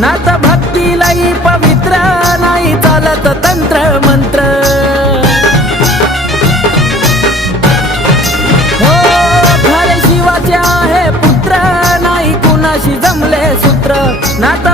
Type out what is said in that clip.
नात भक्ती लई पवित्र नाही चालत तंत्र मंत्र हो खरे शिवाचे आहे पुत्र नाही कुणाशी जमले सूत्र नात